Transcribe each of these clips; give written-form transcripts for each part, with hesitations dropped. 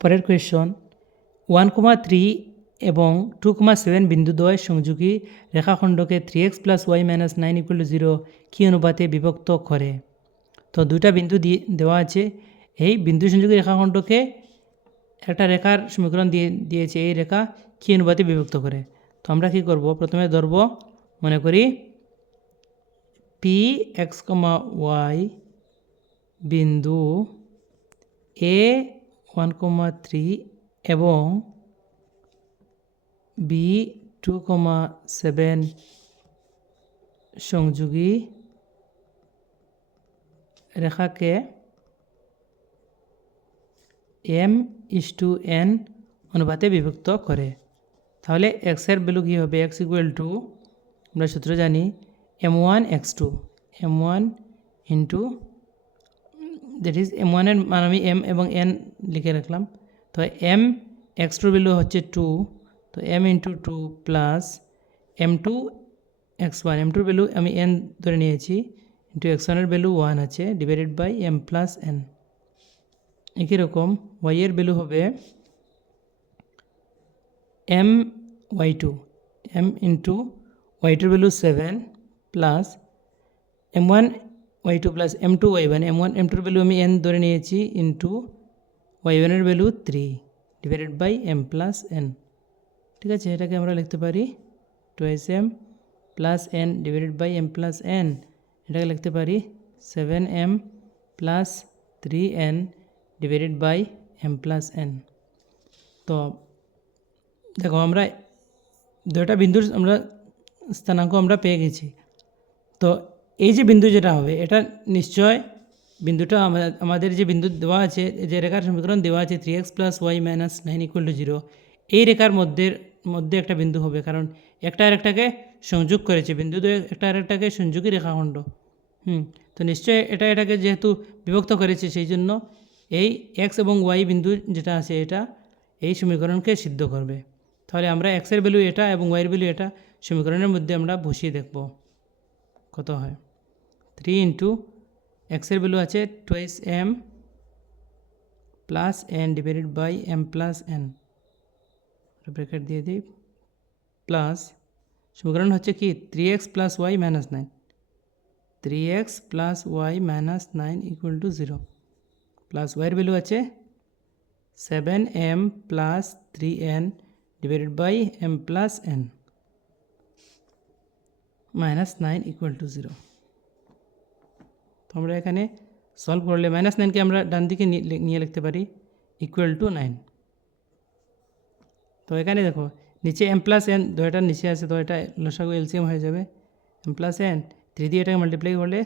পরের কোয়েশন 1,3 এবং 2,7 বিন্দুদ্বয় সংযোগী রেখাখণ্ডকে 3x + y - 9 = 0 কী অনুপাতে বিভক্ত করে। তো দুইটা বিন্দু দেওয়া আছে। এই বিন্দু সংযোগী রেখাখণ্ডকে একটা রেখার সমীকরণ দিয়েছে, এই রেখা কী অনুপাতে বিভক্ত করে। তো আমরা কী করব, প্রথমে ধরব, মনে করি px, y বিন্দু a 1,3 এবং b 2,7 সংযোগী রেখাকে m:n অনুপাতে বিভক্ত করে। তাহলে x এর ভ্যালু কী হবে, x = আমরা সূত্র জানি m1 x2, m1 into that is m1 এর মান আমি m এবং n লিখে রাখলাম। তো m x2 ভ্যালু হচ্ছে 2, তো m into 2 plus m2 x1, m2 এর ভ্যালু আমি n ধরে নিয়েছি, ইন্টু x1 এর ভ্যালু 1 আছে, divided by m plus n। একই রকম y এর ভ্যালু হবে m y2, m into y2 এর value 7 plus m1 y2 plus m2 y1, m1 m2 এর ভ্যালু আমি n ধরে নিয়েছি, ইন্টু y1 এর value 3, divided by m plus n। ঠিক আছে, এটাকে আমরা লিখতে পারি 2m plus n divided by m plus n। এটাকে লিখতে পারি 7m plus 3n divided by m plus n। তো দেখো, আমরা দুটা বিন্দুর আমরা স্থানাঙ্ক আমরা পেয়ে গেছি। তো এই যে বিন্দু যেটা হবে, এটা নিশ্চয় বিন্দুটা আমাদের যে বিন্দু দেওয়া আছে, যে রেখার সমীকরণ দেওয়া আছে 3x + y - 9 = 0, এই রেখার মধ্যে একটা বিন্দু হবে, কারণ একটা আরেকটাকে সংযোগ করেছে, বিন্দু দুই একটা আরেকটাকে সংযোগী রেখাখণ্ড। তো নিশ্চয়ই এটাকে যেহেতু বিভক্ত করেছে, সেই জন্য এই x এবং y বিন্দু যেটা আছে, এটা এই সমীকরণকে সিদ্ধ করবে। তাহলে আমরা x এর ভ্যালু এটা এবং y এর ভ্যালু এটা সমীকরণের মধ্যে আমরা বসিয়ে দেখব কত হয়। 3 ইন্টু x এর ভ্যালু আছে 2m plus n divided by m plus n, bracket দিয়ে দিই, প্লাস সমীকরণ হচ্ছে কি 3x + y - 9, 3x + y - 9 = 0, plus y এর ভ্যালু আছে 7m plus 3n divided by m plus n -9 = 0। তো আমরা এখানে সলভ করলে -9কে আমরা ডান দিকে নিয়ে লিখতে পারি =9। তো এখানে দেখো, নিচে m প্লাস n দুইটার নিচে আছে, তো এটা লসাগু এলসিএম হয়ে যাবে m প্লাস n, 3 দিয়ে এটাকে মাল্টিপ্লাই করলে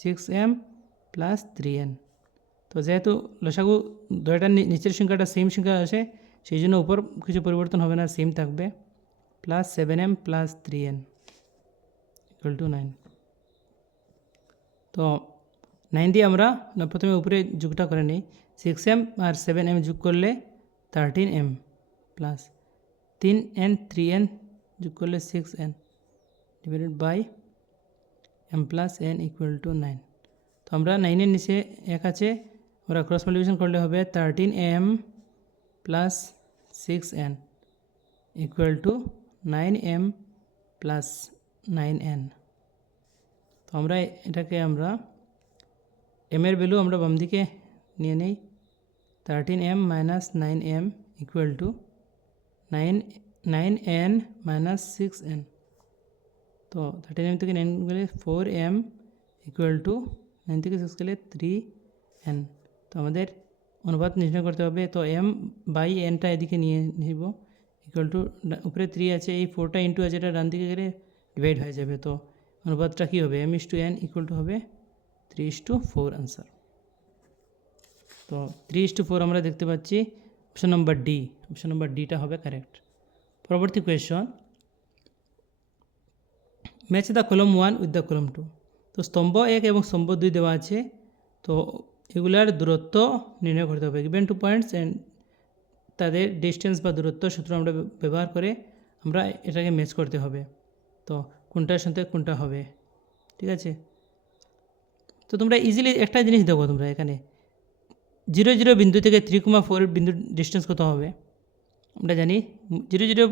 6m প্লাস 3n। তো যেহেতু লসাগু দুইটার নিচের সংখ্যাটা সেম সংখ্যা আসে, সেই জন্য উপর কিছু পরিবর্তন হবে না, সেম থাকবে, প্লাস 7m প্লাস 3n = 9। তো 9 দিয়ে আমরা প্রথমে উপরে যোগটা করে নিই, 6m আর 7m যোগ করলে 13m প্লাস 3n 3n যোগ করলে 6n divided by m plus n = 9। তো আমরা 9 এর নিচে 1 আছে, আমরা ক্রস মাল্টিপ্লিকেশন করলে হবে 13m plus 6n = 9m plus 9n। তো আমরা এটাকে আমরা m এর ভ্যালু আমরা বাম দিকে নিয়ে নেই, 13m minus 9m = 9n minus 6n। তো 13m থেকে 9 গেলে 4m = 9 থেকে 6 গেলে 3n। তো আমাদের অনুপাত নির্ণয় করতে হবে, তো m বাই nটা এদিকে নিয়ে নিব, উপরে 3 আছে, এই 4টা ইন্টু আছে, এটা ডান দিকে গেলে ডিভাইড হয়ে যাবে। তো অনুপাতটা কী হবে, m:n = হবে 3:4 আনসার। তো 3:4 আমরা দেখতে পাচ্ছি option number D, option number ডিটা হবে কারেক্ট। পরবর্তী কোয়েশন, ম্যাচ দ্য কলম 1 উইথ দ্য কলম 2। তো স্তম্ভ 1 এবং স্তম্ভ 2 দেওয়া আছে, তো এগুলার দূরত্ব নির্ণয় করতে হবে। গিভেন 2 পয়েন্টস অ্যান্ড তাদের ডিস্টেন্স বা দূরত্ব সূত্র আমরা ব্যবহার করে আমরা এটাকে ম্যাচ করতে হবে। তো কোনটার সাথে কোনটা হবে, ঠিক আছে। তো তোমরা ইজিলি একটা জিনিস দেখো, তোমরা এখানে 0 0 বিন্দু থেকে 3,4 বিন্দুর ডিস্টেন্স কত হবে? আমরা জানি 0 0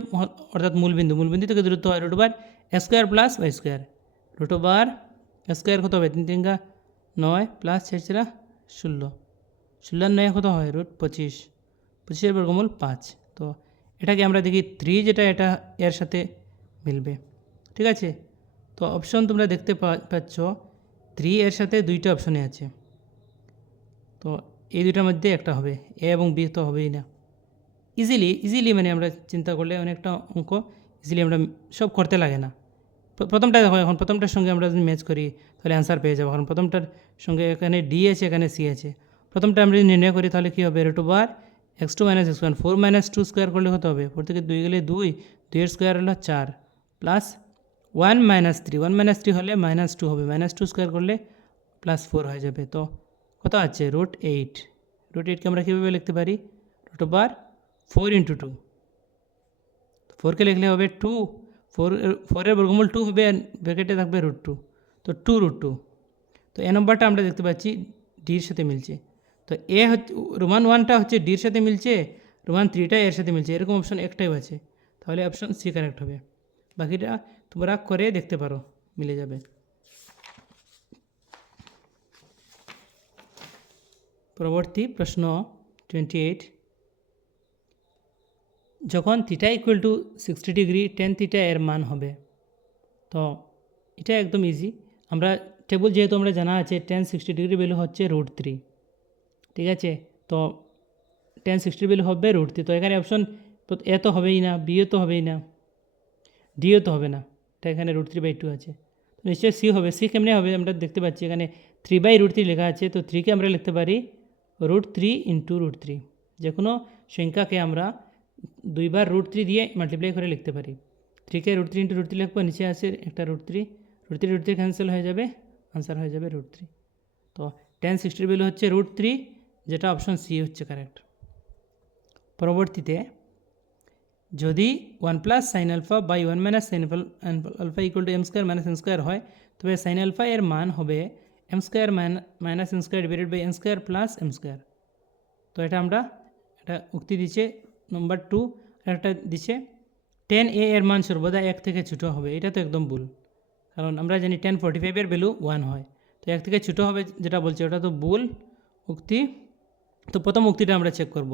অর্থাৎ মূলবিন্দু থেকে দূরত্ব হয় √(x² + y²). √(x² কত হবে? 3 3 9 প্লাস 4 4 16, 16 9 কত হয়? √25, 25 বর্গমূল 5। তো এটাকে আমরা দেখি 3 যেটা এটা এর সাথে মিলবে, ঠিক আছে। তো অপশন তোমরা দেখতে পাচ্ছ 3 এর সাথে দুইটা অপশনে আছে, তো এই দুইটার মধ্যে একটা হবে, এ এবং বি তো হবেই না। ইজিলি মানে আমরা চিন্তা করলে অনেকটা অঙ্ক ইজিলি আমরা সব করতে লাগে না। প্রথমটা দেখো, এখন প্রথমটার সঙ্গে আমরা যদি ম্যাচ করি তাহলে অ্যান্সার পেয়ে যাবো, কারণ প্রথমটার সঙ্গে এখানে ডি আছে, এখানে সি আছে। প্রথমটা আমরা যদি নির্ণয় করি তাহলে কী হবে? √(x2 - x1) 4 - 2 স্কোয়ার করলে কত হবে? 4 থেকে 2 গেলে 2, 2 এর স্কোয়ার হলো 4, প্লাস 1 - 3, 1 - 3 হলে -2 হবে, -2 স্কোয়ার করলে +4 হয়ে যাবে। তো কত আছে? √8। √8কে আমরা কীভাবে লিখতে পারি? √4 × 2, 4কে লিখলে হবে 2, 4 এর বর্গমূল 2 হবে, আর ব্র্যাকেটে থাকবে √2, তো 2√2। তো এ নম্বরটা আমরা দেখতে পাচ্ছি ডির সাথে মিলছে। তো এ হচ্ছে রোমান 1টা হচ্ছে ডির সাথে মিলছে, রোমান 3টা এর সাথে মিলছে, এরকম অপশন একটাই আছে, তাহলে অপশন সি কারেক্ট হবে। বাকিটা তোমরা করে দেখতে পারো, মিলে যাবে। পরবর্তী প্রশ্ন 28, যখন θ = 60 ডিগ্রি tan θ এর মান হবে। তো এটা একদম ইজি, আমরা টেবিল যেহেতু আমরা জানা আছে tan 60 ডিগ্রি ভ্যালু হচ্ছে √3, ঠিক আছে। তো tan 60 ভ্যালু হবে √3, তো এখানে অপশন এ তো হবেই না, বিও তো হবেই না, ডিও তো হবে না, তো এখানে √3/2 আছে, তো নিশ্চয়ই সি হবে। সি কেমনে হবে? আমরা দেখতে পাচ্ছি এখানে 3/√3 লেখা আছে, তো 3কে আমরা লিখতে পারি √3 × √3। যে কোনো সংখ্যাকে আমরা 2 বার √3 দিয়ে মাল্টিপ্লাই করে লিখতে পারি। 3কে √3 × √3 লিখবো, নিচে আছে একটা √3, √3 ক্যান্সেল হয়ে যাবে, আনসার হয়ে যাবে √3। তো tan 60 ভ্যালু হচ্ছে √3, যেটা অপশন সি হচ্ছে কারেক্ট। পরবর্তীতে যদি 1 + sin α / 1 - sin α = m² - n² হয়, তবে sin α এর মান হবে m² - n² / n² + m²। তো এটা আমরা এটা উক্তি দিচ্ছে নম্বর 2, একটা দিচ্ছে tan a এর মান সর্বদা 1 থেকে ছোটো হবে। এটা তো একদম ভুল, কারণ আমরা জানি tan 45 এর ভ্যালু 1 হয়, তো 1 থেকে ছোটো হবে যেটা বলছে ওটা তো ভুল উক্তি। তো প্রথম উক্তিটা আমরা চেক করব,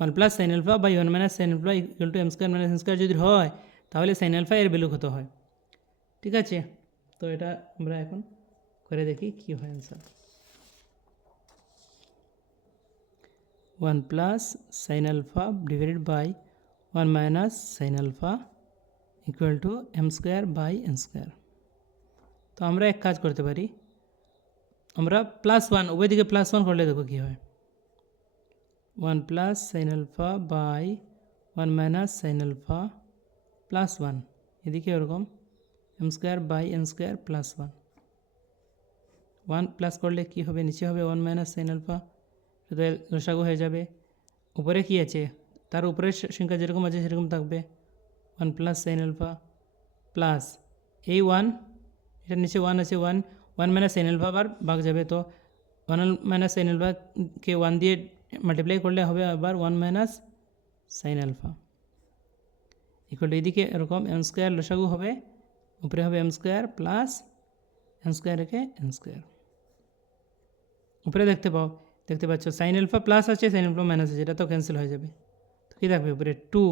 1 + sin α / 1 - sin α = m² - n² যদি হয়, তাহলে sin α এর ভ্যালু কত হয়, ঠিক আছে। তো এটা আমরা এখন করে দেখি কী হয় answer. 1 + sin α / 1 - sin α = m² / n²। তো আমরা এক কাজ করতে পারি, আমরা +1 উভয় দিকে +1 করলে দেখো কী হয়। 1 + sin α / 1 - sin α +1, এদিকে ওরকম m² / n² +1, 1 প্লাস করলে কী হবে? নিচে হবে 1 - sin α, এটা লসাগু হয়ে যাবে। উপরে কি আছে? তার উপরের সংখ্যা যেরকম আছে সেরকম থাকবে, 1 + sin α প্লাস এই 1, এটার নিচে 1 আছে, 1 - sin α আবার ভাগ যাবে, তো 1 - sin α কে 1 দিয়ে মাল্টিপ্লাই করলে হবে আবার 1 - sin α = এদিকে এরকম m² লসাগু হবে, উপরে হবে m² প্লাস n² রেখে n²। উপরে দেখতে পাচ্ছ sin α প্লাস আছে, sin α মাইনাস আছে, এটা তো ক্যান্সেল হয়ে যাবে, তো কী থাকবে উপরে 2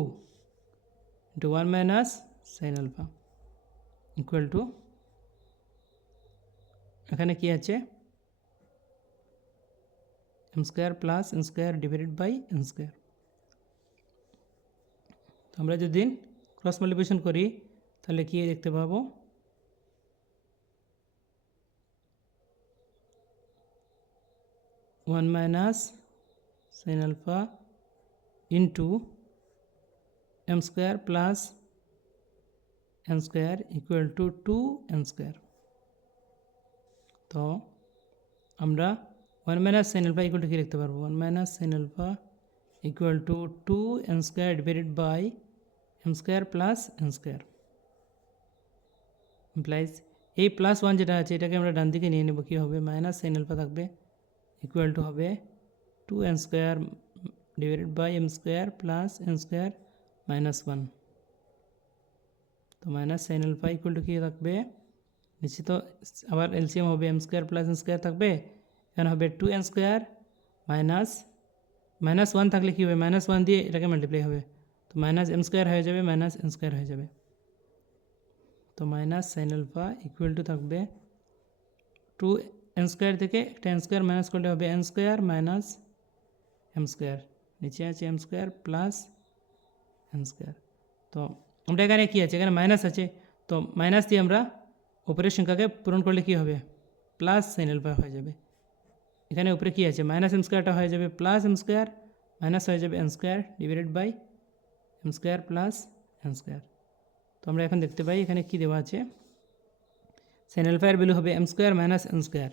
× 1 - sin α = এখানে কি আছে? m² plus n² / n²। তো আমরা যদি ক্রস মাল্টিপ্লিকেশন করি তাহলে কি দেখতে পাবো? 1 - sin α * m² plus n² = 2n²। তো আমরা 1 - sin α = কী লিখতে পারবো? 1 - sin α = 2n² / m² plus n²। Implies এই +1 যেটা আছে এটাকে আমরা ডান দিকে নিয়ে নেব, কী হবে? -sin α থাকবে, = হবে 2n square divided by m square plus n square minus 1। তো minus sine alpha equal to কী থাকবে, নিচে তো আবার এলসিএম হবে m square plus n square থাকবে, এখানে হবে 2n স্কোয়ার মাইনাস 1 থাকলে কী হবে, মাইনাস 1 দিয়ে এটাকে মাল্টিপ্লাই হবে, তো মাইনাস m স্কোয়ার হয়ে যাবে মাইনাস n স্কোয়ার হয়ে যাবে। তো minus sine alpha equal to থাকবে 2n স্কোয়ার থেকে একটা n স্কোয়ার মাইনাস করলে হবে n square minus m square, নিচে আছে m square plus n square. তো আমরা এখানে কী আছে, এখানে মাইনাস আছে, তো মাইনাস দিয়ে আমরা উপরের সংখ্যাকে পূরণ করলে কী হবে, প্লাস সাইন আলফা হয়ে যাবে। এখানে উপরে কী আছে, মাইনাস m স্কোয়ারটা হয়ে যাবে প্লাস m স্কোয়ার, মাইনাস হয়ে যাবে n square divided by m square plus n square. তো আমরা এখন দেখতে পাই এখানে কী দেওয়া আছে, সাইন আলফার ভ্যালু হবে m square minus n square.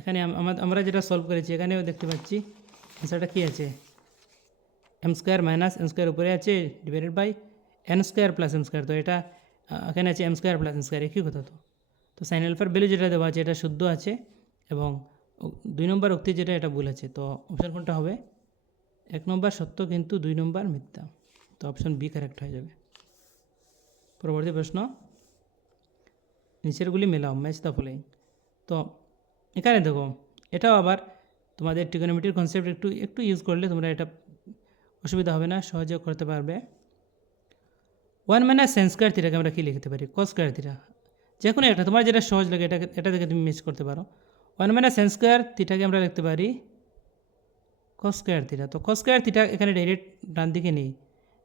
এখানে আমরা যেটা সলভ করেছি এখানেও দেখতে পাচ্ছি অ্যান্সারটা কী আছে, m square minus n square উপরে আছে divided by n square plus m square. তো এটা এখানে আছে m square plus n square, একই কথা। তো সাইন আলফার ভ্যালু যেটা দেওয়া আছে এটা শুদ্ধ আছে এবং 2 নম্বর উক্তি যেটা এটা ভুল আছে। তো অপশান কোনটা হবে, 1 নম্বর সত্য কিন্তু 2 নম্বর মিথ্যা, তো অপশান বি কারেক্ট হয়ে যাবে। পরবর্তী প্রশ্ন, নিচেরগুলি মেলাও, ম্যাচ দ্য ফলোইং। তো এখানে দেখো এটাও আবার তোমাদের ট্রিগোনোমেট্রির কনসেপ্ট একটু ইউজ করলে তোমরা এটা অসুবিধা হবে না, সহজে করতে পারবে। 1 মাইনাস সাইন স্কোয়ার থিটাকে আমরা কী লিখতে পারি, কস স্কোয়ার থিটা, যে কোনো একটা তোমার যেটা সহজ লাগে এটা থেকে তুমি ম্যাচ করতে পারো। 1 মাইনাস সাইন স্কোয়ার থিটাকে আমরা লিখতে পারি কস স্কোয়ার থিটা। তো কস স্কোয়ার থিটা এখানে ডাইরেক্ট ডান দিকে নেই,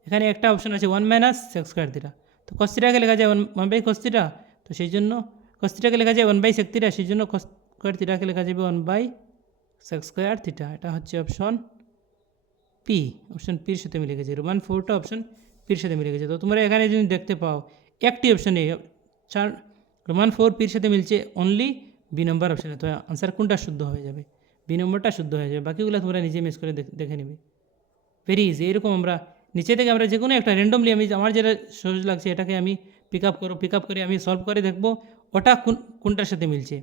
এখানে একটা অপশন আছে 1 মাইনাস সেক স্কোয়ার থিটা। তো কস থিটাকে লেখা যায় 1 বাই কস থিটা, তো সেই জন্য কস থিটাকে লেখা যায় 1 বাই সেক থিটা, সেই জন্য কস স্কোয়ার থিটাকে লেখা যাবে 1 বাই সেক স্কোয়ার থিটা। এটা হচ্ছে অপশন পি, অপশন পির সাথে মিলে গেছে, রোমান 4টা অপশন পির সাথে মিলে গেছে। তো তোমরা এখানে যদি দেখতে পাও একটি অপশানে রোমান 4 পির সাথে মিলছে অনলি বি নম্বর অপশানে, তো আনসার কোনটা শুদ্ধ হয়ে যাবে, বি নম্বরটা শুদ্ধ হয়ে যাবে, বাকিগুলো তোমরা নিজে মিস করে দেখে নেবে। ভেরি ইজি, এরকম আমরা নিচে থেকে আমরা যে কোনো একটা র্যান্ডমলি আমি আমার যেটা সহজ লাগছে এটাকে আমি পিক আপ করে আমি সলভ করে দেখবো ওটা কোনটার সাথে মিলছে।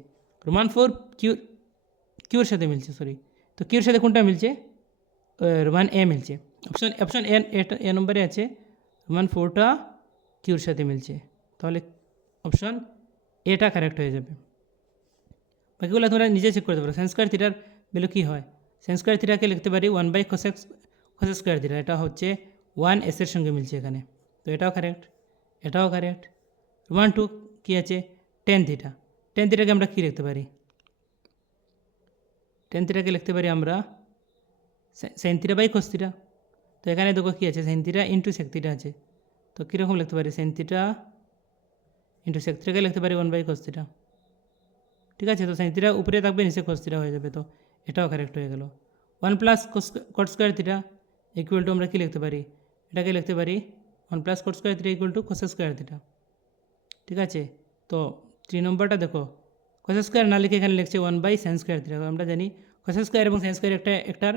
রোমান 4 কিউর সাথে মিলছে, সরি, তো কিউর সাথে কোনটা মিলছে, রোমান এ মিলছে, অপশন এ নম্বরে আছে রোমান 4টা কিউর সাথে মিলছে, তাহলে অপশন এটা কারেক্ট হয়ে যাবে। বাকিগুলো তোমরা নিজে চেক করতে পারো। সাইন স্কোয়ার থিটার ভ্যালু কী হয়, সাইন স্কোয়ার থিটাকে লিখতে পারি 1 বাই কস স্কোয়ার থিটা, এটা হচ্ছে 1 এসের সঙ্গে মিলছে এখানে, তো এটাও কারেক্ট, এটাও কারেক্ট। রোমান 2 কী আছে, টেন থিটা, টেন থিটাকে আমরা কী লিখতে পারি, টেন থিটাকে লিখতে পারি আমরা sine theta by cos theta. তো এখানে দেখো কী আছে, sine theta into sec theta আছে, তো কীরকম লিখতে পারি, সাইন থিটা ইন্টু সেক থিটাকে লিখতে পারি 1 বাই কস থিটা, ঠিক আছে। তো সাইন থিটা উপরে থাকবে, নিচে কস থিটা হয়ে যাবে, তো এটাও কারেক্ট হয়ে গেল। 1 plus cot square theta equal to আমরা কী লিখতে পারি, এটাকে লিখতে পারি 1 plus cot square theta equal to cos square theta, ঠিক আছে। তো 3 নম্বরটা দেখো, কস স্কোয়ার না লিখে এখানে লিখছে 1 বাই সাইন স্কোয়ার থিটা, আমরা জানি কস স্কোয়ার এবং সাইন স্কোয়ার একটার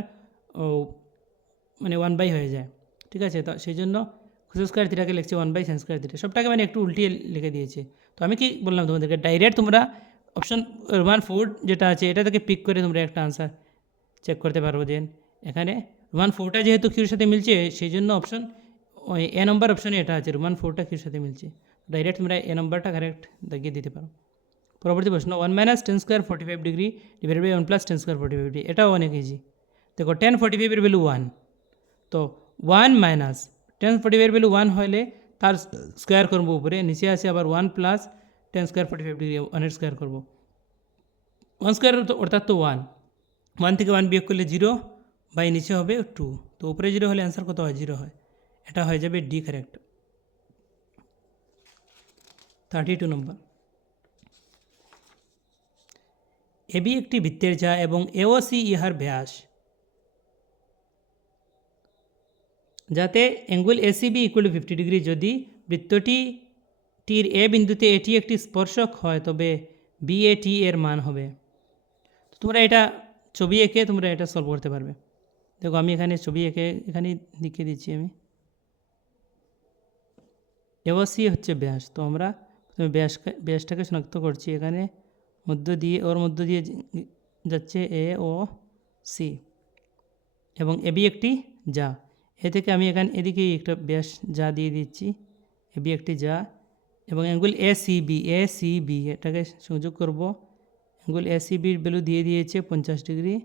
মানে 1 বাই হয়ে যায়, ঠিক আছে। তো সেই জন্য কস স্কোয়ার থিটাকে লিখছে 1 বাই সাইন স্কোয়ার থিটা, সবটাকে মানে একটু উল্টিয়ে লিখে দিয়েছে। তো আমি কি বললাম তোমাদেরকে, ডাইরেক্ট তোমরা অপশন রোমান 4 যেটা আছে এটা থেকে পিক করে তোমরা একটা আনসার চেক করতে পারবো। দেন এখানে রোমান 4টা যেহেতু কিউর সাথে মিলছে সেই জন্য অপশন এ নম্বর অপশনে এটা আছে, রোমান 4টা কিউর সাথে মিলছে, ডাইরেক্ট তোমরা এ নম্বরটা কারেক্ট দেখিয়ে দিতে পারো। পরবর্তী প্রশ্ন, 1 minus tan square 45 degree divided by 1 plus tan square 45 degree, এটাও অনেক ইজি। দেখো 10 45 ভ্যালু 1, তো 1 মাইনাস 10 45 ভ্যালু 1 হলে তার স্কোয়ার করবো উপরে, নিচে আছে আবার 1 প্লাস 10 স্কোয়ার 45 ডিগ্রি 1 স্কোয়ার করবো, 1 স্কোয়ার অর্থাৎ তো 1 থেকে 1 বিয়োগ করলে 0 বাই নিচে হবে 2, তো উপরে 0 হলে অ্যান্সার কত হয়, 0 হয়, এটা হয়ে যাবে ডি কারেক্ট। 32 নম্বর, এবি একটি বৃত্তের যা এবং এও সি ইহার ব্যাস, যাতে angle ACB equal to 50 degree, যদি বৃত্তটির এ বিন্দুতে এটি একটি স্পর্শক হয় তবে বি এ টি এর মান হবে। তোমরা এটা ছবি এঁকে তোমরা এটা সলভ করতে পারবে। দেখো আমি এখানে ছবি এঁকে এখানে লিখে দিচ্ছি আমি, এও সি হচ্ছে ব্যাস, তো আমরা ব্যাসটাকে শনাক্ত করছি, এখানে ওর মধ্য দিয়ে যাচ্ছে এ ও সি, এবং এবি একটি যা। এ থেকে আমি এখানে এদিকে একটা ব্যাস যা দিয়ে দিচ্ছি, এবি একটি যা, এবং অ্যাঙ্গুল এসিবি এটাকে সংযোগ করব। অ্যাঙ্গুল এসিবির ভ্যালু দিয়ে দিয়েছে 50 ডিগ্রি,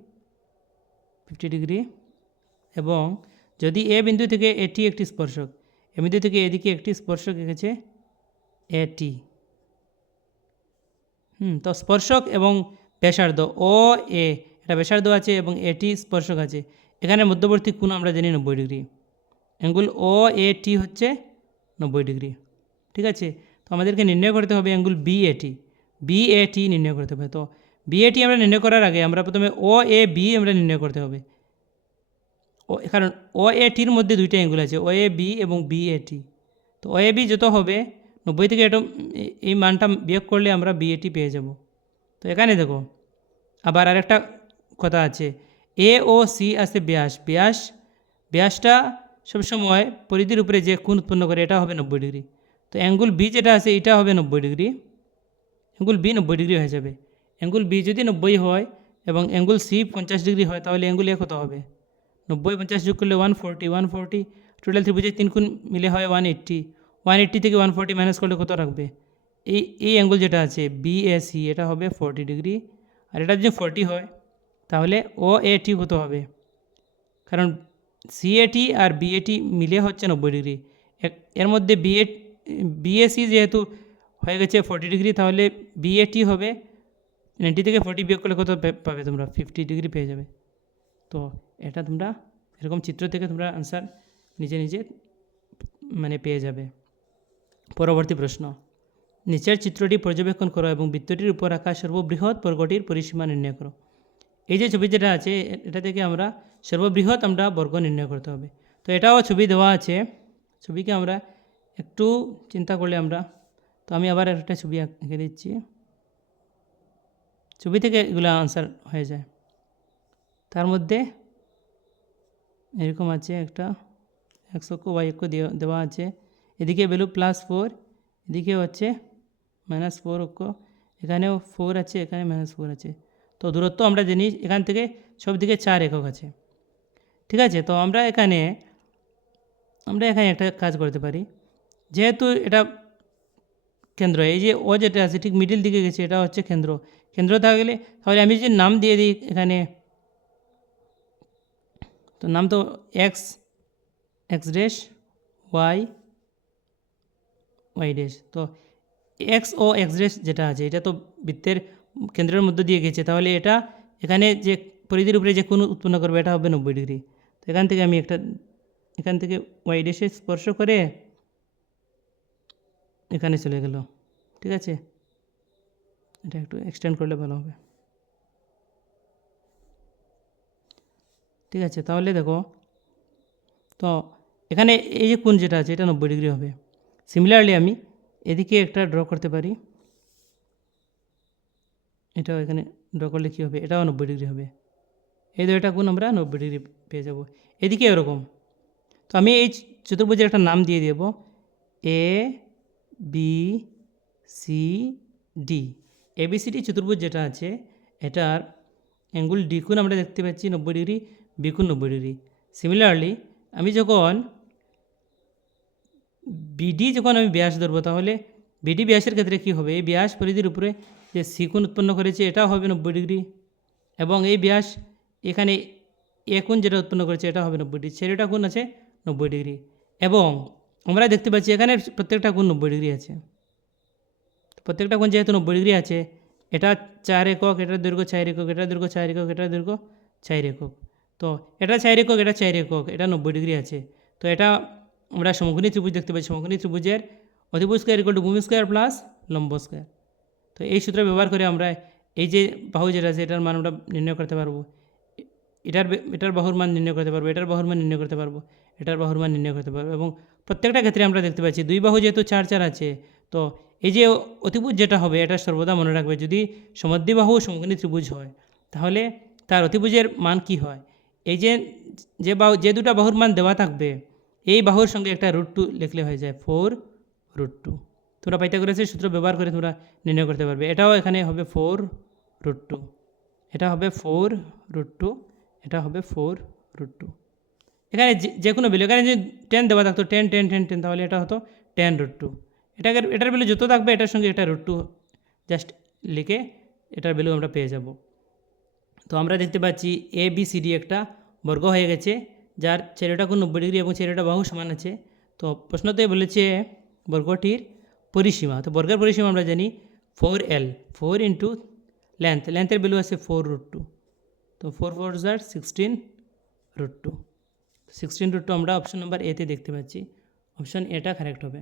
50 ডিগ্রি। এবং যদি এ বিন্দু থেকে এটি একটি স্পর্শক, এ বিন্দু থেকে এদিকে একটি স্পর্শক এঁকেছে এটি। তো স্পর্শক এবং ব্যাসার্ধ ও এ, এটা ব্যাসার্ধ আছে এবং এটি স্পর্শক আছে। এখানে মধ্যবর্তী কোণ আমরা জানি 90 ডিগ্রি। অ্যাঙ্গুল ও এ টি হচ্ছে 90 ডিগ্রি, ঠিক আছে। তো আমাদেরকে নির্ণয় করতে হবে অ্যাঙ্গুল বিএটি নির্ণয় করতে হবে। তো বিএটি আমরা নির্ণয় করার আগে আমরা প্রথমে ও এ বি আমরা নির্ণয় করতে হবে। কারণ ও এ টির মধ্যে দুইটা অ্যাঙ্গুল আছে, ও এ বি এবং বিএটি। তো ও এ বি যত হবে 90 থেকে এটা এই মানটা বিয়োগ করলে আমরা বিএটি পেয়ে যাব। তো এখানে দেখো আবার আরেকটা কথা আছে, এ ও সি আছে ব্যাসটা সবসময় পরিধির উপরে যে কোণ উৎপন্ন করে এটা হবে 90 ডিগ্রি। তো অ্যাঙ্গুল বি যেটা আছে এটা হবে 90 ডিগ্রি, অ্যাঙ্গুল বি 90 ডিগ্রি হয়ে যাবে। অ্যাঙ্গুল বি যদি 90 হয় এবং অ্যাঙ্গুল সি 50 ডিগ্রি হয়, তাহলে অ্যাঙ্গুল এ কত হবে? 90 50 যোগ করলে 140 টোটাল ত্রিভুজের 3 কোণ মিলে হয় 180 থেকে 140 মাইনাস করলে কত রাখবে? এই অ্যাঙ্গুল যেটা আছে বিএসি এটা হবে 40 ডিগ্রি। আর এটা যদি 40 হয় তাহলে ও এটি কত হবে? কারণ সিএটি আর বিএটি মিলে হচ্ছে 90 ডিগ্রি। এর মধ্যে বিএসি যেহেতু হয়ে গেছে 40 ডিগ্রি, তাহলে বিএটি হবে 90 থেকে 40 বিয়োগ করলে কত পাবে তোমরা? 50 ডিগ্রি পেয়ে যাবে। তো এটা তোমরা এরকম চিত্র থেকে তোমরা আনসার নিজে মানে পেয়ে যাবে। পরবর্তী প্রশ্ন, নিচের চিত্রটি পর্যবেক্ষণ করো এবং বৃত্তটির উপর রাখা সর্ববৃহৎ বর্গটির পরিসীমা নির্ণয় করো। এই যে ছবি যেটা আছে এটা থেকে আমরা সর্ববৃহৎ আমরা বর্গ নির্ণয় করতে হবে। তো এটাও ছবি দেওয়া আছে, ছবিকে আমরা একটু চিন্তা করলে আমরা, তো আমি আবার একটা ছবি এঁকে দিচ্ছি, ছবি থেকে এগুলো আনসার হয়ে যায়। তার মধ্যে এরকম আছে একটা x অক্ষ y অক্ষ দেওয়া আছে, এদিকে ভ্যালু +4, এদিকে হচ্ছে -4 অক্ষ, এখানেও 4 আছে, এখানে -4 আছে। তো দূরত্ব আমরা জানি এখান থেকে সব দিকে 4 একক আছে, ঠিক আছে। তো আমরা এখানে একটা কাজ করতে পারি, যেহেতু এটা কেন্দ্র, এই যে ও যেটা আছে ঠিক মিডিল দিকে গেছে, এটা হচ্ছে কেন্দ্র থাকলে তাহলে আমি যদি নাম দিয়ে দিই এখানে, তো নাম তো এক্স ড্যাশ ওয়াই ড্যাশ। তো এক্স ও এক্স ড্যাশ যেটা আছে এটা তো বৃত্তের কেন্দ্রের মধ্যে দিয়ে গেছে, তাহলে এটা এখানে যে পরিধির উপরে যে কোণ উৎপন্ন করবে এটা হবে 90 ডিগ্রি। তো এখান থেকে আমি এখান থেকে ওয়াই ড্যাশে স্পর্শ করে এখানে চলে গেল, ঠিক আছে। এটা একটু এক্সটেন্ড করলে ভালো হবে, ঠিক আছে। তাহলে দেখো, তো এখানে এই যে কোণ যেটা আছে এটা 90 ডিগ্রি হবে। সিমিলারলি আমি এদিকে একটা ড্র করতে পারি, এটাও এখানে ড্র করলে কী হবে? এটাও 90 ডিগ্রি হবে। এই দুইটা কোণ আমরা 90 ডিগ্রি পেয়ে যাব। এদিকে এরকম। তো আমি এই চতুর্ভুজের একটা নাম দিয়ে দেব A B C D. ABCD চতুর্ভুজ যেটা আছে এটার অ্যাঙ্গুল ডি কোণ আমরা দেখতে পাচ্ছি 90 ডিগ্রি, বি কোণ 90 ডিগ্রি। সিমিলারলি আমি যখন বিডি আমি ব্যাস ধরবো, তাহলে বিডি ব্যাসের ক্ষেত্রে কী হবে? এই ব্যাস পরিধির উপরে যে সি কোণ উৎপন্ন করেছে এটাও হবে 90 ডিগ্রি, এবং এই ব্যাস এখানে এ কোণ যেটা উৎপন্ন করেছে এটা হবে 90 ডিগ্রি, ছেড়েটা কোণ আছে 90 ডিগ্রি। এবং আমরা দেখতে পাচ্ছি এখানে প্রত্যেকটা কোণ 90 ডিগ্রি আছে। প্রত্যেকটা কোণ যেহেতু 90 ডিগ্রি আছে, এটা 4 একক, এটার দৈর্ঘ্য 4 একক, এটার দৈর্ঘ্য 4 একক, এটার দৈর্ঘ্য 4 একক। তো এটা 4 একক, এটা 4 একক, এটা 90 ডিগ্রি আছে। তো এটা আমরা সমকোণী ত্রিভুজ দেখতে পাচ্ছি। সমকোণী ত্রিভুজের অতিভুজ স্কয়ার ইকুয়াল টু ভূমি স্কয়ার প্লাস লম্ব স্কয়ার। তো এই সূত্র ব্যবহার করে আমরা এই যে বাহু যেটা আছে এটার মান আমরা নির্ণয় করতে পারবো, এটার বাহুর মান নির্ণয় করতে পারবো, এটার বাহুর মান নির্ণয় করতে পারবো, এটার বাহুর মান নির্ণয় করতে পারবো। এবং প্রত্যেকটা ক্ষেত্রে আমরা দেখতে পাচ্ছি দুই বাহু যেহেতু 4 4 আছে, তো এই যে অতিভুজ যেটা হবে এটা সর্বদা মনে রাখবে, যদি সমদ্বিবাহু সমকোণী ত্রিভুজ হয় তাহলে তার অতিভুজের মান কি হয়? এই যে দুটা বাহুর মান দেওয়া থাকবে এই বাহুর সঙ্গে একটা √2 লিখলে হয়ে যায় 4√2। তোমরা পাইথাগোরাসের সূত্র ব্যবহার করে তোমরা নির্ণয় করতে পারবে। এটাও এখানে হবে 4√2, এটা হবে 4√2, এটা হবে 4 √2। এখানে যে কোনো ভ্যালু, এখানে যদি 10 দেওয়া থাকতো 10 10 10 10, তাহলে এটা হতো 10√2। এটার ভ্যালু যত থাকবে এটার সঙ্গে এটা √2 জাস্ট লিখে এটার ভ্যালু আমরা পেয়ে যাব। তো আমরা দেখতে পাচ্ছি ABCD একটা বর্গ হয়ে গেছে, যার চারোটা কোণ 90 ডিগ্রি এবং চারোটা বাহু সমান আছে। তো প্রশ্নতে বলেছে বর্গটির পরিসীমা। তো বর্গের পরিসীমা আমরা জানি 4L, 4 ইন্টু লেন্থের ভ্যালু আছে 4√2। তো 4 4 16√2। 16√2 আমরা অপশন নাম্বার এতে দেখতে পাচ্ছি। অপশন এটা কারেক্ট হবে।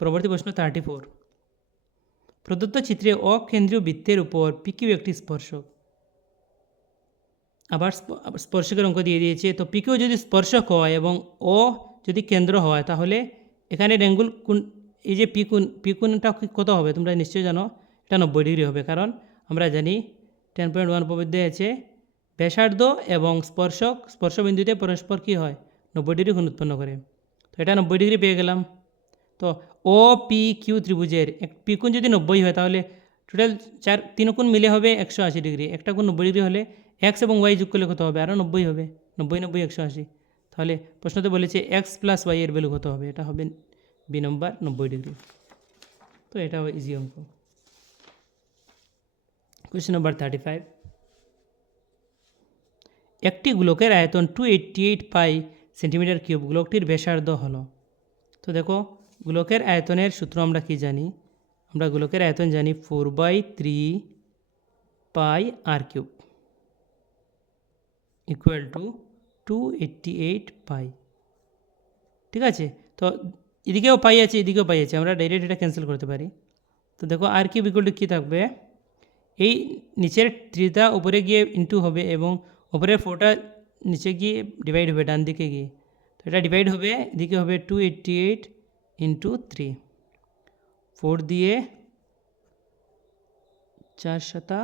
পরবর্তী প্রশ্ন 34। প্রদত্ত চিত্রে অকেন্দ্রীয় বৃত্তের উপর PQ একটি স্পর্শক। আবার স্পর্শকের অঙ্ক দিয়ে দিয়েছে। তো PQ যদি স্পর্শক হয় এবং O যদি কেন্দ্র হয়, তাহলে এখানে অ্যাঙ্গুল কোণ, এই যে পি কোণটা কত হবে তোমরা নিশ্চয়ই জানো, এটা 90 ডিগ্রি হবে। কারণ আমরা জানি 10.1 উপপাদ্য আছে ব্যাসার্ধ এবং স্পর্শবিন্দুতে পরস্পর কী হয়, 90 ডিগ্রি কোণ উৎপন্ন করে। তো এটা 90 ডিগ্রি পেয়ে গেলাম। তো OPQ ত্রিভুজের পি কোণ যদি 90 হয়, তাহলে টোটাল 3 কোণ মিলে হবে 180 ডিগ্রি। একটা কোণ 90 ডিগ্রি হলে X এবং Y যোগ করলে কত হবে, আরও 90 হবে। 90 90 180। তাহলে প্রশ্নতে বলেছে X প্লাস Y এর ভ্যালু কত হবে, এটা হবে বি নম্বর 90 ডিগ্রি। তো এটা ইজি অঙ্ক। Question number 35। একটি গোলকের আয়তন 288 পাই সেন্টিমিটার কিউব, গোলকটির ব্যাসার্ধ হলো। তো দেখো গোলকের আয়তনের সূত্র আমরা কি জানি, আমরা গোলকের আয়তন জানি 4/3 পাই আর কিউব ইকুয়াল টু 288 পাই। ঠিক আছে, তো এদিকেও পাই আছে এদিকেও পাই আছে, আমরা ডাইরেক্ট এটা ক্যান্সেল করতে পারি। তো দেখো আর কিউব ইকুয়াল টু কী থাকবে, এই নিচের 3টা উপরে গিয়ে ইন্টু হবে এবং উপরের 4টা নিচে গিয়ে ডিভাইড হবে ডান দিকে গিয়ে। তো এটা ডিভাইড হবে, এদিকে হবে 288 ইন্টু 3, 4 দিয়ে 4 7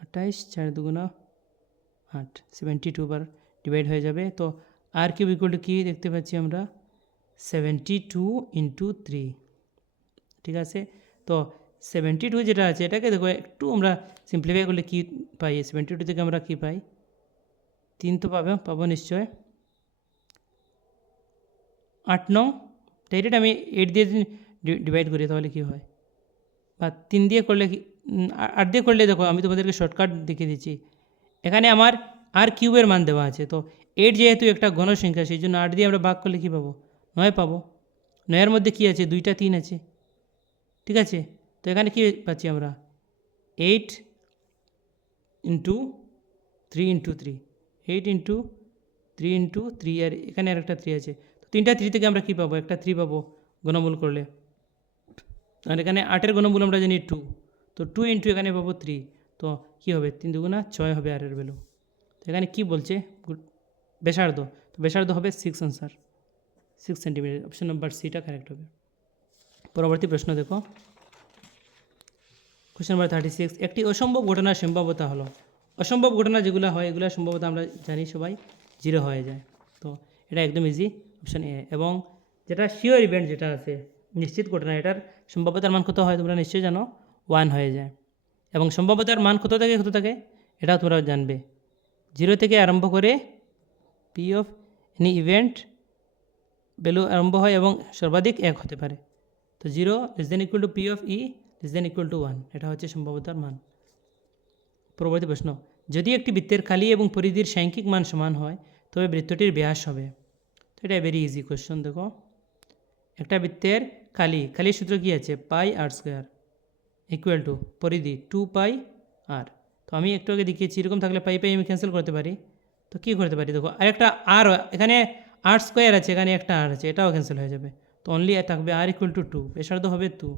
28, 4 2 8, 72 বার ডিভাইড হয়ে যাবে। তো আর কিউব ইকুয়াল টু কী দেখতে পাচ্ছি আমরা, 72 ইন্টু 3। ঠিক আছে, তো 72 যেটা আছে এটাকে দেখো একটু আমরা সিম্পলিফাই করলে কী পাই, 72 থেকে আমরা কী পাই, 3 তো পাবো নিশ্চয়, 8 9, ডাইরেক্ট আমি 8 দিয়ে ডিভাইড করি তাহলে কী হয়, বা 3 দিয়ে করলে কি 8 দিয়ে করলে, দেখো আমি তোমাদেরকে শর্টকাট দেখিয়ে দিচ্ছি। এখানে আমার আর কিউবের মান দেওয়া আছে, তো 8 যেহেতু একটা গণসংখ্যা, সেই জন্য 8 দিয়ে আমরা ভাগ করলে কী পাবো, 9 পাবো। 9-এর মধ্যে কী আছে, 2টা 3 আছে। ঠিক আছে, তো এখানে কী পাচ্ছি আমরা, 8 ইন্টু 3 ইন্টু 3, 8 ইন্টু 3 ইন্টু 3, আর এখানে আর একটা 3 আছে। তো 3টা 3 থেকে আমরা কী পাবো, একটা 3 পাবো গণমূল করলে। আর এখানে 8-এর গণমূল আমরা জানি 2, তো 2 ইন্টু এখানে পাবো 3, তো কী হবে 3 2 6 হবে আর এর ভ্যালু। তো এখানে কী বলছে, ব্যাসার্ধ, তো ব্যাসার্ধ হবে 6 আনসার, 6 সেন্টিমিটার। অপশন নাম্বার সিটা কারেক্ট হবে। পরবর্তী প্রশ্ন দেখো, কোশ্চেন নাম্বার 36। একটি অসম্ভব ঘটনার সম্ভাব্যতা হলো, অসম্ভব ঘটনা যেগুলো হয় এগুলোর সম্ভাব্যতা আমরা জানি সবাই 0 হয়ে যায়। তো এটা একদম ইজি, অপশন এ। এবং যেটা শিওর ইভেন্ট যেটা আছে, নিশ্চিত ঘটনা, এটার সম্ভাব্যতার মান কত হয় তোমরা নিশ্চয়ই জানো, 1 হয়ে যায়। এবং সম্ভাব্যতার মান কত থাকে এটাও তোমরা জানবে, 0 থেকে আরম্ভ করে P of any event value আরম্ভ হয় এবং সর্বাধিক 1 হতে পারে। তো 0 ≤ পি অফ ই ≤ 1, এটা হচ্ছে সম্ভাব্যতার মান। পরবর্তী প্রশ্ন, যদি একটি বৃত্তের কালি এবং পরিধির সাংখ্যিক মান সমান হয় তবে বৃত্তটির ব্যাস হবে। তো এটা ভেরি ইজি কোশ্চেন। দেখো একটা বৃত্তের কালির সূত্র কী আছে, পাই আর স্কোয়ার ইকুয়াল টু পরিধি 2 পাই আর। তো আমি একটু আগে দেখিয়েছি, এরকম থাকলে পাই আমি ক্যান্সেল করতে পারি। তো কী করতে পারি, দেখো আরেকটা আর, এখানে আর স্কোয়ার আছে, এখানে একটা আর আছে, এটাও ক্যান্সেল হয়ে যাবে। তো অনলি থাকবে আর = 2, ব্যাসার্ধ হবে 2।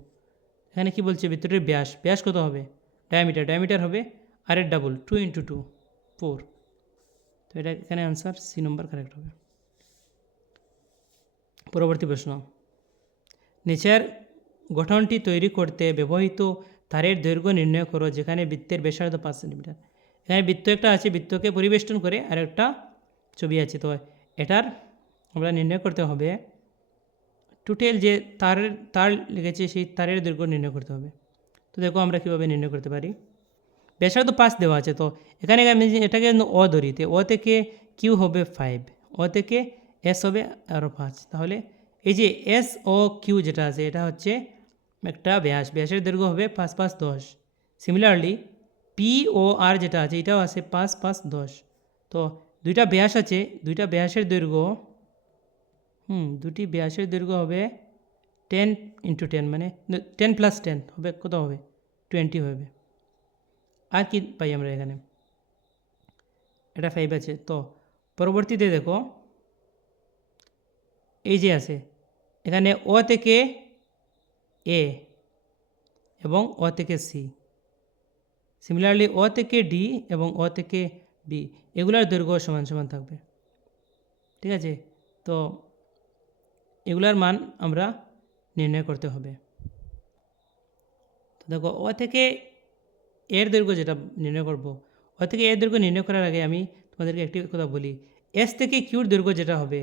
এখানে কি বলছে, বৃত্তটির ব্যাস কত হবে, ডায়ামিটার হবে আর এর ডাবল, 2 × 2 4। তো এটা এখানে আনসার সি নম্বর কারেক্ট হবে। পরবর্তী প্রশ্ন, নিচের গঠনটি তৈরি করতে ব্যবহৃত তারের দৈর্ঘ্য নির্ণয় করো যেখানে বৃত্তের ব্যাসার্ধ 5 সেন্টিমিটার। এখানে বৃত্ত একটা আছে, বৃত্তকে পরিবেষ্টন করে আর একটা ছবি আছে। তো এটার আমরা নির্ণয় করতে হবে টোটাল যে তার লেগেছে সেই তারের দৈর্ঘ্য নির্ণয় করতে হবে। তো দেখো আমরা কীভাবে নির্ণয় করতে পারি, ব্যাসার্ধ 5 দেওয়া আছে, তো এখানে আমি এটাকে ও ধরি, ও থেকে কিউ হবে 5, ও থেকে এস হবে আরও 5। তাহলে এই যে এস ও কিউ যেটা আছে এটা হচ্ছে একটা ব্যাস, ব্যাসের দৈর্ঘ্য হবে 5 5 10। সিমিলারলি পি ও আর যেটা আছে এটাও আছে 5 5 10। তো দুইটা ব্যাস আছে, দুইটা ব্যাসের দৈর্ঘ্য দুটি ব্যাসের দৈর্ঘ্য হবে 10 × 10 মানে 10 + 10 হবে, কত হবে 20 হবে। আর কি পাই আমরা এখানে, এটা 5 আছে। তো পরবর্তীতে দেখো এই যে আছে এখানে ও থেকে এ এবং ও থেকে সি, সিমিলারলি ও থেকে ডি এবং ও থেকে বি, এগুলার দৈর্ঘ্য সমান সমান থাকবে। ঠিক আছে, তো এগুলার মান আমরা নির্ণয় করতে হবে। তো দেখো ও থেকে এর দৈর্ঘ্য যেটা নির্ণয় করব, ও থেকে এর দৈর্ঘ্য নির্ণয় করার আগে আমি তোমাদেরকে একটি কথা বলি, এস থেকে কিউর দৈর্ঘ্য যেটা হবে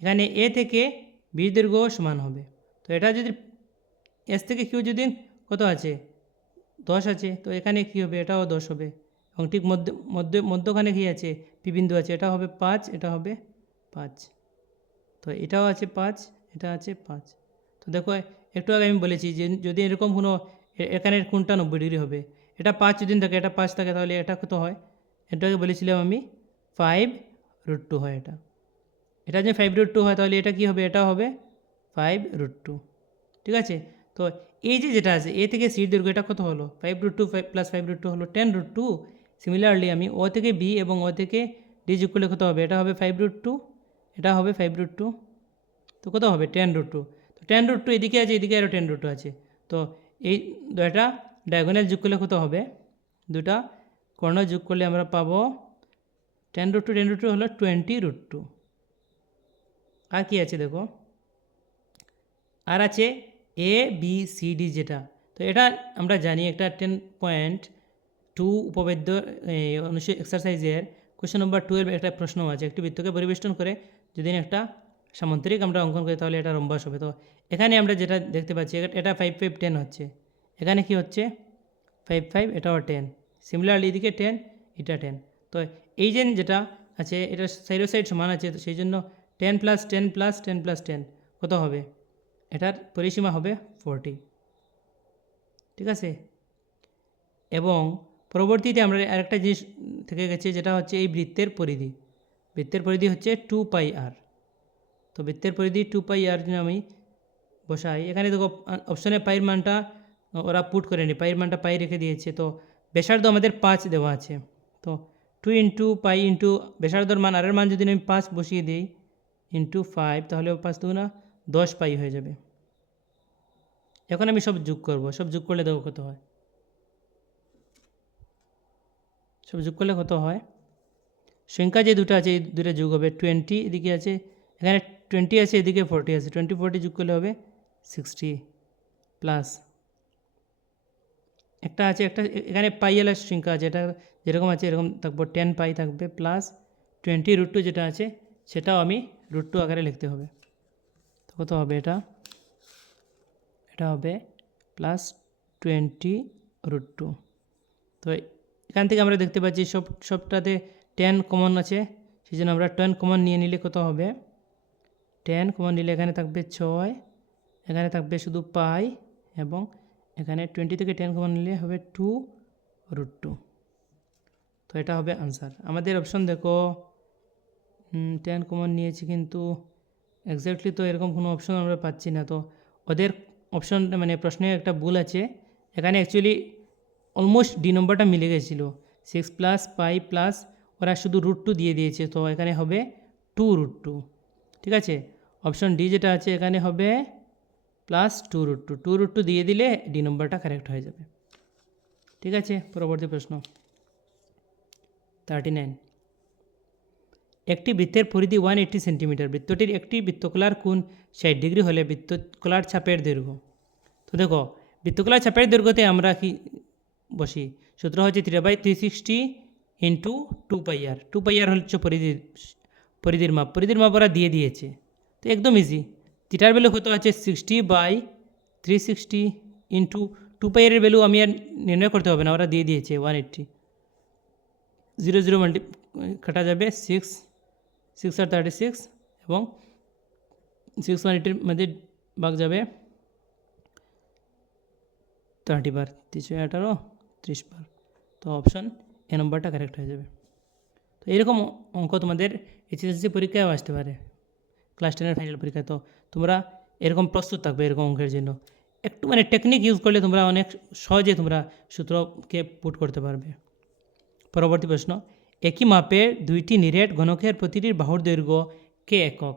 এখানে এ থেকে বির দৈর্ঘ্য সমান হবে। তো এটা যদি এস থেকে কিউ যদি কত আছে 10 আছে, তো এখানে কী হবে, এটাও 10 হবে। এবং ঠিক মধ্যখানে কী আছে, পি বিন্দু আছে, এটা হবে 5, এটা হবে 5। তো এটাও আছে 5, এটা আছে 5। তো দেখো একটু আগে আমি বলেছি যে যদি এরকম কোনো এখানে কোনটা 90 ডিগ্রি হবে, এটা 5 যদি থাকে, এটা 5 থাকে, তাহলে এটা কত হয়, এটাকে বলেছিলাম আমি 5√2 হয় এটা। এটা যে 5√2 হয় তাহলে এটা কি হবে, এটা হবে 5√2। ঠিক আছে, তো এই যে যেটা আছে এ থেকে সির দৈর্ঘ্য এটা কত হলো 5√2 + 5√2 হলো 10√2। সিমিলারলি আমি ও থেকে বি এবং ও থেকে ডি যোগ করলে কত হবে, এটা হবে 5√2, এটা হবে 5√2, তো কত হবে 10√2। তো 10√2 এদিকে আছে, এদিকে আরও 10√2 আছে, তো এই দুটা ডায়াগোনাল যোগ করলে কত হবে, দুটা কর্ণ যোগ করলে আমরা পাবো 10√2 হলো 20√2। আর কি আছে দেখো, আর আছে এ বি সি ডি যেটা, তো এটা আমরা জানি একটা 10.2 উপপাদ্য অনুষ্ঠিত এক্সারসাইজের কোশ্চেন নম্বর 12 একটা প্রশ্ন আছে, একটি বৃত্তকে পরিবেষ্টন করে যদি একটা সামান্তরিক আমরা অঙ্কন করি তাহলে এটা রম্বাস হবে। তো এখানে আমরা যেটা দেখতে পাচ্ছি এটা 5 5 10 হচ্ছে, এখানে কি হচ্ছে 5 5, এটাও 10, সিমিলারলি এদিকে 10, এটা 10। তো এই যে যেটা আছে এটা সাইড সাইড সমান আছে, তো সেই জন্য 10 + 10 + 10 + 10 কত হবে, এটার পরিসীমা হবে 40। ঠিক আছে, এবং পরবর্তীতে আমরা আরেকটা জিনিস থেকে গেছে যেটা হচ্ছে এই বৃত্তের পরিধি, বৃত্তের পরিধি হচ্ছে 2πr। তো বৃত্তের পরিধি 2πr জন্য আমি বসাই, এখানে দেখো অপশনে পাইয়ের মানটা ওরা পুট করে নি, পাইয়ের মানটা পাই রেখে দিয়েছে। তো ব্যাসার্ধ আমাদের 5 দেওয়া আছে, তো 2 × π × ব্যাসার্ধর মান আর এর মান যদি আমি 5 বসিয়ে দিই × 5, তাহলে 5 2 10 π হয়ে যাবে। এখন আমি সব যোগ করব, সব যোগ করলে দেখো কত হয়, সব যোগ করলে কত হয়, সংখ্যা যে দুটো আছে এই দুটো যোগ হবে 20, এদিকে আছে এখানে 20 আছে, এদিকে 40 আছে, 20 40 যোগ করলে হবে 60 প্লাস একটা আছে, একটা এখানে পাইয়েলার সংখ্যা আছে, এটা যেরকম আছে এরকম থাকবো 10 π থাকবে, প্লাস 20√2 যেটা আছে সেটাও আমি √2 আকারে লিখতে হবে। তো কত হবে, এটা হবে +20√2। তো এখান থেকে আমরা দেখতে পাচ্ছি সবটাতে 10 কমন আছে, সেই জন্য আমরা 10 কমন নিয়ে নিলে কত হবে, 10 কমন নিলে এখানে থাকবে 6, এখানে থাকবে শুধু পাই, এবং এখানে 20 থেকে 10 কমন নিলে হবে 2√2। তো এটা হবে আনসার। আমাদের অপশন দেখো 10 কমন নিয়েছি, কিন্তু এক্স্যাক্টলি তো এরকম কোনো অপশন আমরা পাচ্ছি না। তো ওদের অপশন মানে প্রশ্নে একটা ভুল আছে, এখানে অ্যাকচুয়ালি অলমোস্ট ডি নম্বরটা মিলে গেছিলো, 6 + π প্লাস ওরা শুধু √2 দিয়ে দিয়েছে, তো এখানে হবে 2√2। ঠিক আছে, অপশন ডি যেটা আছে এখানে হবে +2√2, 2√2 দিয়ে দিলে ডি নম্বরটা কারেক্ট হয়ে যাবে। ঠিক আছে, পরবর্তী প্রশ্ন 39। একটি বৃত্তের পরিধি 180 সেন্টিমিটার, বৃত্তটির একটি বৃত্তকলার কোণ 60 ডিগ্রি হলে বৃত্তকলার চাপের দৈর্ঘ্য। তো দেখো বৃত্তকলার চাপের দৈর্ঘ্যতে আমরা কি বসি, সূত্র হচ্ছে 3/360 × 2πr। 2πr হচ্ছে পরিধির মাপ, পরিধির মাপ ওরা দিয়ে দিয়েছে, তো একদম ইজি। থিটার ভ্যালু কত আছে 60/360 × 2 পাই এর ভ্যালু আমি আর নির্ণয় করতে হবে না, ওরা দিয়ে দিয়েছে 180। 0 0 কাটা যাবে 6 6 আর 36 এবং 6 180 মধ্যে ভাগ যাবে 30 বার, 318 30 বার। তো অপশন এ নম্বরটা কারেক্ট হয়ে যাবে। তো এরকম অঙ্ক তোমাদের এইচএসসি পরীক্ষায়ও আসতে পারে, ক্লাস 10-এর ফাইনাল পরীক্ষায়। তো তোমরা এরকম প্রস্তুত থাকবে এরকম অঙ্কের জন্য। একটু মানে টেকনিক ইউজ করলে তোমরা অনেক সহজে তোমরা সূত্রকে পুট করতে পারবে। পরবর্তী প্রশ্ন, একই মাপের দুইটি নিরেট ঘনকের প্রতিটির বাহুর দৈর্ঘ্য কে একক,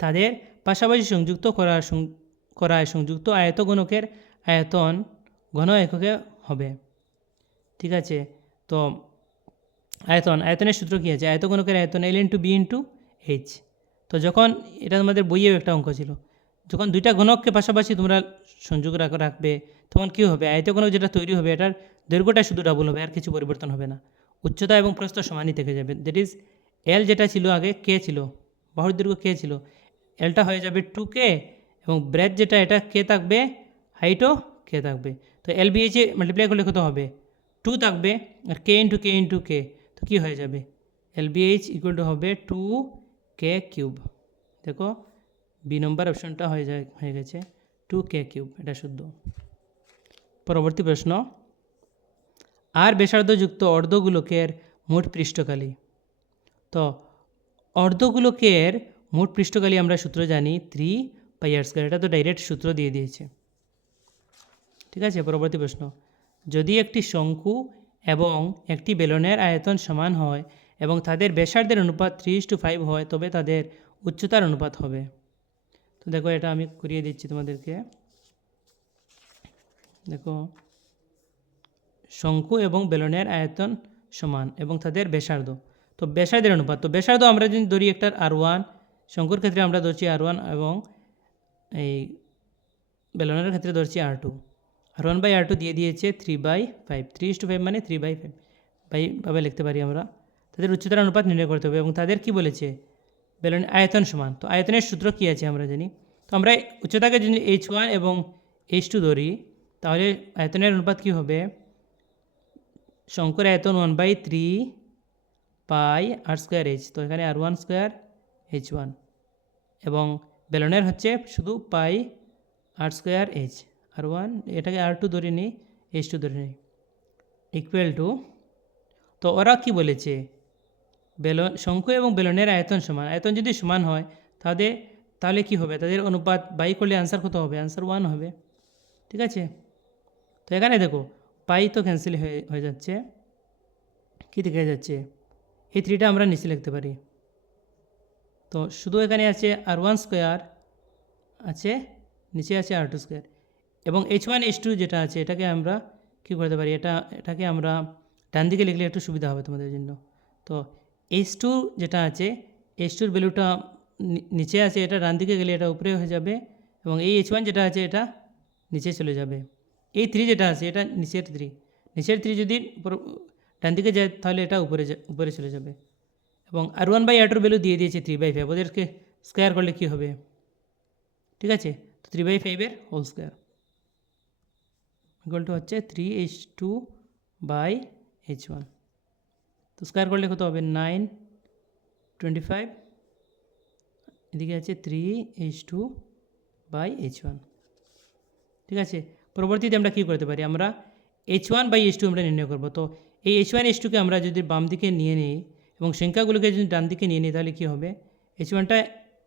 তাদের পাশাপাশি সংযুক্ত করায় সংযুক্ত আয়ত ঘনকের আয়তন ঘন এককে হবে। ঠিক আছে, তো আয়তনের সূত্র কী আছে? আয়ত ঘনকের আয়তন L × B × H। তো যখন এটা তোমাদের বইয়েও একটা অঙ্ক ছিল, যখন দুইটা ঘনককে পাশাপাশি তোমরা সংযোগ রাখবে তখন কী হবে? আয়ত ঘনক যেটা তৈরি হবে এটার দৈর্ঘ্যটা শুধু ডাবল হবে, আর কিছু পরিবর্তন হবে না। উচ্চতা এবং প্রস্থ সমানই থেকে যাবে। দ্যাট ইজ L যেটা ছিল আগে কে ছিল, বাহুর দৈর্ঘ্য কে ছিল, Lটা হয়ে যাবে 2K এবং ব্রেথ যেটা এটা কে থাকবে, হাইটও কে থাকবে। তো LBH মাল্টিপ্লাই করলে কত হবে? 2 থাকবে আর K × K তো কী হয়ে যাবে? LBH = হবে 2K³। দেখো বি নম্বর অপশনটা হয়ে গেছে 2K³, এটা শুদ্ধ। পরবর্তী প্রশ্ন, আর ব্যাসার্ধযুক্ত অর্ধগোলকের মোট পৃষ্ঠকালি। তো অর্ধগোলকের মোট পৃষ্ঠকালি আমরা সূত্র জানি 3πr², এটা তো ডাইরেক্ট সূত্র দিয়ে দিয়েছে। ঠিক আছে, পরবর্তী প্রশ্ন, যদি একটি শঙ্কু এবং একটি বেলনের আয়তন সমান হয় এবং তাদের ব্যাসার্ধের অনুপাত 3:5 হয় তবে তাদের উচ্চতার অনুপাত হবে। তো দেখো এটা আমি করিয়ে দিচ্ছি তোমাদেরকে। দেখো শঙ্কু এবং বেলনের আয়তন সমান এবং তাদের ব্যাসার্ধ, তো ব্যাসার্ধের অনুপাত, তো ব্যাসার্ধ আমরা যদি ধরি একটা R1, শঙ্কুর ক্ষেত্রে আমরা ধরছি R1 এবং এই বেলনের ক্ষেত্রে ধরছি R2। R1/R2 দিয়ে দিয়েছে 3/5, 3:5 মানে 3/5 ভাবে লিখতে পারি আমরা। তাদের উচ্চতার অনুপাত নির্ণয় করতে হবে এবং তাদের কি বলেছে? বেলনের আয়তন সমান। তো আয়তনের সূত্র কী আছে আমরা জানি। তো আমরা উচ্চতাকে যদি H1 এবং H2 ধরি তাহলে আয়তনের অনুপাত কী হবে? শঙ্কুর আয়তন 1/3πr²H, তো এখানে R1² H1 এবং বেলনের হচ্ছে শুধু πr²H, R1 এটাকে R2 ধরে নিই, H2 ধরে নিই, ইকুয়াল টু, তো ওরা কি বলেছে? শঙ্কু এবং বেলনের আয়তন সমান। আয়তন যদি সমান হয় তাহলে কি হবে? তাদের অনুপাত বাই করলে আনসার কত হবে? আনসার 1 হবে। ঠিক আছে, তো এখানে দেখো পাই তো ক্যান্সেল হয়ে যাচ্ছে, কী দেখে যাচ্ছে? এই 3টা আমরা নিচে লিখতে পারি। তো শুধু এখানে আছে R1² আছে, নিচে আছে R2² এবং H1 H2 যেটা আছে এটাকে আমরা কী করতে পারি? এটাকে আমরা ডান দিকে লিখলে একটু সুবিধা হবে তোমাদের জন্য। তো H2 যেটা আছে, H2-র ভ্যালুটা নিচে আছে, এটা ডান দিকে গেলে এটা উপরে হয়ে যাবে এবং এই H1 যেটা আছে এটা নিচে চলে যাবে। এই 3 যেটা আছে এটা নিচের 3 যদি ডান দিকে যায় তাহলে এটা উপরে চলে যাবে এবং R1/R2 ভ্যালু দিয়ে দিয়েছে 3/5, ওদেরকে স্কোয়ার করলে কী হবে? ঠিক আছে, তো 3/5 হোল স্কোয়ার ইকুয়াল টু হচ্ছে 3H2/H1, তো স্কোয়ার করলে কত হবে? 925, এদিকে আছে 3H2/H1। ঠিক আছে, পরবর্তীতে আমরা কী করতে পারি? আমরা H1/H2 আমরা নির্ণয় করব। তো এই H1 H2কে আমরা যদি বাম দিকে নিয়ে নিই এবং সংখ্যাগুলোকে যদি ডান দিকে নিয়ে নিই তাহলে কী হবে? H1টা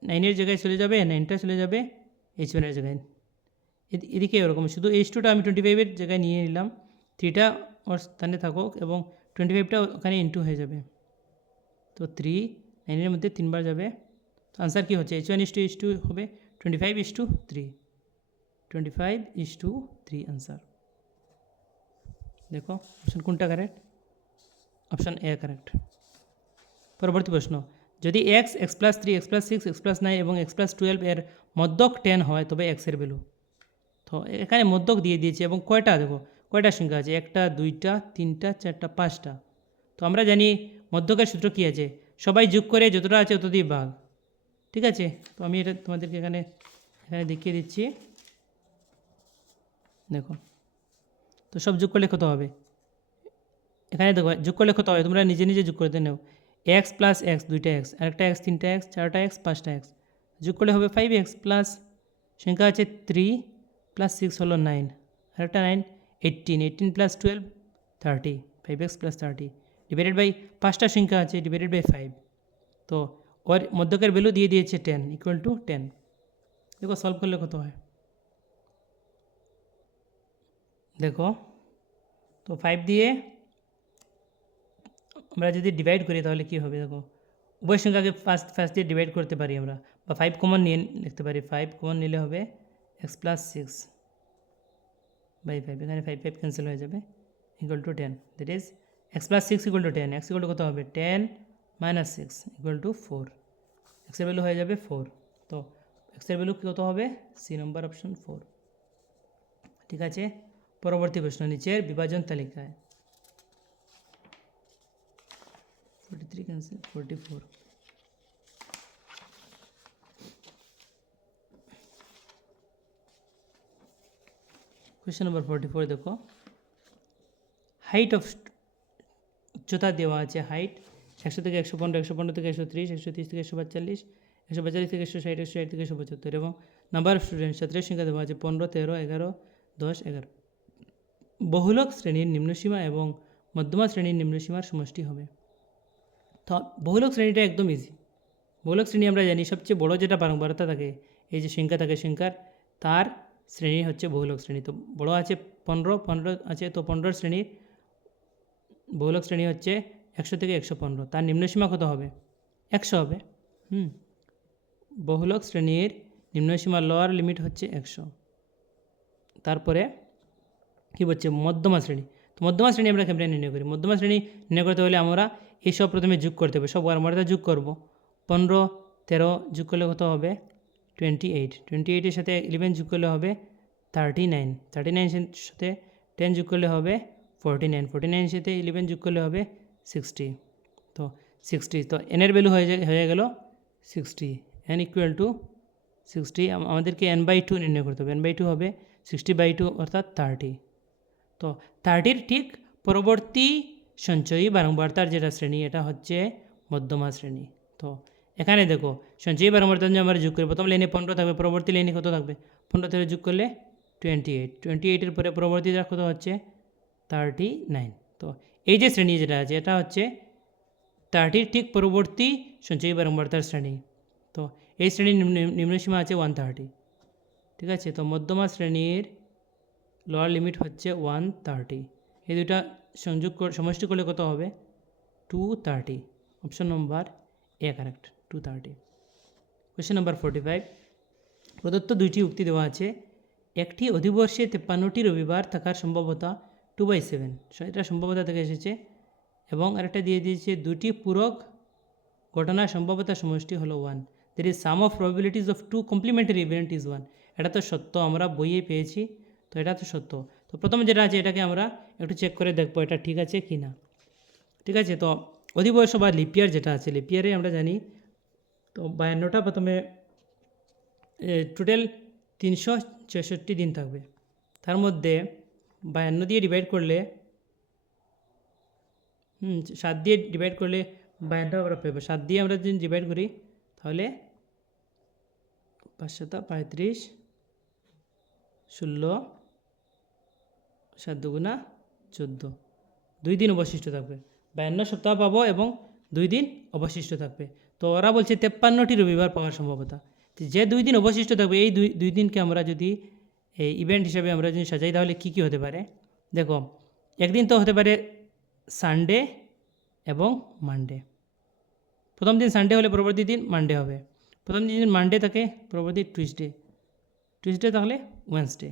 9-এর জায়গায় চলে যাবে, 9টা চলে যাবে H1-এর জায়গায়, এদিকে এরকম। শুধু H2টা আমি 25-এর জায়গায় নিয়ে নিলাম, 3টা ওর স্থানে থাকুক এবং 25টা ওখানে ইনটু হয়ে যাবে। তো 3 9-এর মধ্যে 3 বার যাবে, তো আনসার কী হচ্ছে? H1:H2 হবে 25:3, 25:3 আনসার। দেখো অপশন কোনটা কারেক্ট? Option A correct. পরবর্তী প্রশ্ন, যদি x, x+3, x+6, x+9 এবং x+12 এর মধ্যক 10 হয় তবে x এর ভ্যালু। তো এখানে মধ্যক দিয়ে দিয়েছে এবং কয়টা, দেখো কয়টা সংখ্যা আছে? 1টা 2টা 3টা 4টা 5টা। তো আমরা জানি মধ্যকের সূত্র কী আছে? সবাই যোগ করে যতটা আছে তত দিয়ে ভাগ। ঠিক আছে, তো আমি এটা তোমাদেরকে এখানে দেখিয়ে দিচ্ছি। দেখো তো সব যোগ করলে কত হবে? এখানে দেখো যোগ করলে কত হবে, তোমরা নিজে নিজে যোগ করতে নাও। এক্স প্লাস এক্স, দুইটা এক্স, আরেকটা এক্স, তিনটা এক্স, চারটা এক্স, পাঁচটা এক্স, যোগ করলে হবে 5x প্লাস সংখ্যা আছে 3 প্লাস 6 হলো 9, আরেকটা 9, 18 plus 12 30, 5x plus 30 divided by 5টা সংখ্যা আছে ডিভাইডেড বাই 5। তো ওর মধ্যকের ভ্যালু দিয়ে দিয়েছে 10 ইকুয়াল টু 10। দেখো সলভ করলে কত হয়, দেখো তো 5 দিয়ে আমরা যদি ডিভাইড করি তাহলে কী হবে, দেখো উভয় সংখ্যাকে ফার্স্ট দিয়ে ডিভাইড করতে পারি আমরা, বা 5 কমন নিয়ে লিখতে পারি। 5 কমন নিলে হবে এক্স প্লাস 6 বাই 5, এখানে 5 ক্যান্সেল হয়ে যাবে, equal to 10। That is x plus 6 equal to 10, x equal to কত হবে 10 মাইনাস 6 ইকুয়াল টু 4, এক্সের ভ্যালু হয়ে যাবে 4। তো এক্সের ভ্যালু কত হবে, সি নম্বর অপশন 4। ঠিক আছে, পরবর্তী প্রশ্ন নিচের বিভাজন তালিকায় 43 ক্যান্সেল 44। কোয়েশ্চেন নম্বর 44 দেখো, হাইট অফ উচ্চতা দেওয়া আছে, হাইট 100 থেকে 115, 115 থেকে 130, 130 থেকে 142, 142 থেকে 160, 160 থেকে 175 এবং নাম্বার অফ স্টুডেন্ট ছাত্রের সংখ্যা দেওয়া আছে 15, 13, 11, 10, 11। বহুলক শ্রেণীর নিম্নসীমা এবং মধ্যমা শ্রেণীর নিম্নসীমার সমষ্টি হবে। তো বহুলক শ্রেণীটা একদম ইজি। বহুলক শ্রেণী আমরা জানি সবচেয়ে বড় যেটা বারংবারতা থাকে, এই যে সংখ্যা থাকে সংখ্যার, তার শ্রেণী হচ্ছে বহুলক শ্রেণী। তো বড় আছে 15 আছে, তো 15 শ্রেণীর বহুলক শ্রেণী হচ্ছে 100 থেকে 115, তার নিম্নসীমা কত হবে 100 হবে। বহুলক শ্রেণীর নিম্নসীমা লোয়ার লিমিট হচ্ছে 100। তারপরে কী বলছে মধ্যমা শ্রেণী। তো মধ্যমা শ্রেণী আমরা কেমন নির্ণয় করি, মধ্যমা শ্রেণী নির্ণয় করতে হলে আমরা এইসব প্রথমে যোগ করতে হবে, সব বারংবারতা যোগ করব। 15, 13 যোগ করলে কত হবে 28, 28-এর সাথে 11 যোগ করলে হবে 39, 39-এর সাথে 10 যোগ করলে হবে 49, 49-এর সাথে 11 যোগ করলে হবে 60। তো 60, তো এনের ভ্যালু হয়ে গেল 60, n ইকুয়াল টু 60। আমাদেরকে n/2 নির্ণয় করতে হবে, n/2 হবে 60/2 অর্থাৎ 30। তো 30-র ঠিক পরবর্তী সঞ্চয়ী বারংবারতার যেটা শ্রেণী, এটা হচ্ছে মধ্যমা শ্রেণী। তো এখানে দেখো সঞ্চয়ী বারংবারতার জন্য আমরা যোগ করি, প্রথম লাইনে 15 থাকবে, পরবর্তী লাইনে কত থাকবে 15 থেকে যোগ করলে 28, 28-এর পরে পরবর্তীটা কত হচ্ছে 39। তো এই যে শ্রেণী যেটা আছে এটা হচ্ছে 30-র ঠিক পরবর্তী সঞ্চয়ী বারংবারতার শ্রেণী। তো এই শ্রেণীর নিম্নসীমা আছে 130। ঠিক আছে, তো মধ্যমা শ্রেণীর লোয়ার লিমিট হচ্ছে 130। এই দুটা সমষ্টি করলে কত হবে 230। অপশন নম্বর এ কারেক্ট, 230। কোয়েশ্চেন নম্বর 45, প্রদত্ত দুইটি উক্তি দেওয়া আছে, একটি অধিবর্ষে 53টি রবিবার থাকার সম্ভাবনা 2/7, এটা সম্ভাবনা থেকে এসেছে, এবং আরেকটা দিয়ে দিয়েছে দুটি পূরক ঘটনার সম্ভাবতার সমষ্টি হলো 1, that is sum of probabilities of 2 complementary event is 1। এটা তো সত্য, আমরা বইয়ে পেয়েছি, তো এটা তো সত্য। তো প্রথমে যেটা আছে এটাকে আমরা একটু চেক করে দেখবো এটা ঠিক আছে কি না। ঠিক আছে, তো অধিবর্ষ বা লিপিয়ার যেটা আছে, লিপিয়ারে আমরা জানি তো 52টা প্রথমে টোটাল 366 দিন থাকবে, তার মধ্যে 52 দিয়ে ডিভাইড করলে 7 দিয়ে ডিভাইড করলে 52টা আমরা পাবো। 7 দিয়ে আমরা যদি ডিভাইড করি তাহলে 535, 16, 7 দুগুণা 14, 2 দিন অবশিষ্ট থাকবে। 52 সপ্তাহ পাবো এবং 2 দিন অবশিষ্ট থাকবে। তো ওরা বলছে 53টি রবিবার পাওয়ার সম্ভাবনা। যে 2 দিন অবশিষ্ট থাকবে এই দুই দিনকে আমরা যদি এই ইভেন্ট হিসাবে আমরা যদি সাজাই তাহলে কী কী হতে পারে, দেখো একদিন তো হতে পারে সানডে এবং মানডে। প্রথম দিন সানডে হলে পরবর্তী দিন মানডে হবে, প্রথম দিন মানডে থাকে পরবর্তী টুইসডে, টুইসডে তাহলে ওয়েনসডে,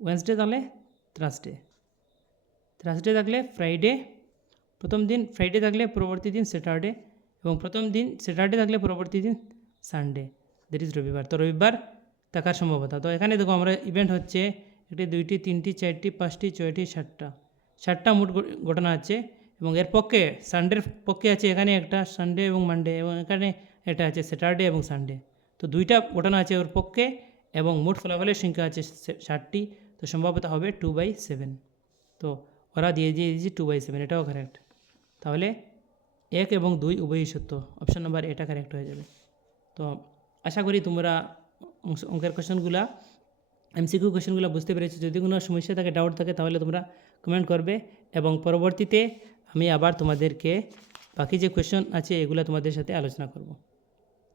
ওয়েনসডে তাহলে থার্সডে, থার্সডে থাকলে ফ্রাইডে, প্রথম দিন ফ্রাইডে থাকলে পরবর্তী দিন স্যাটারডে, এবং প্রথম দিন স্যাটারডে থাকলে পরবর্তী দিন সানডে, দ্যাট ইজ রবিবার। তো রবিবার থাকার সম্ভাবনা। তো এখানে দেখো আমরা ইভেন্ট হচ্ছে 1, 2, 3, 4, 5, 6, 7টা মোট ঘটনা আছে, এবং এর পক্ষে সানডের পক্ষে আছে এখানে একটা সানডে এবং মানডে, এবং এখানে এটা আছে স্যাটারডে এবং সানডে। তো 2টা ঘটনা আছে ওর পক্ষে, এবং মোট ফলাফলের সংখ্যা আছে 60টি। তো তো সম্ভাব্যতা হবে 2/7। তো ওরা দিয়ে দিয়েছে 2/7, এটাও কারেক্ট। তাহলে 1 এবং 2 উভয়ই সত্য, অপশন নাম্বার এটা কারেক্ট হয়ে যাবে। তো আশা করি তোমরা অঙ্কের কোশ্চেনগুলো এমসিকিউ কোশ্চেনগুলো বুঝতে পেরেছো। যদি কোনো সমস্যা থাকে, ডাউট থাকে, তাহলে তোমরা কমেন্ট করবে এবং পরবর্তীতে আমি আবার তোমাদেরকে বাকি যে কোশ্চেন আছে এগুলো তোমাদের সাথে আলোচনা করব।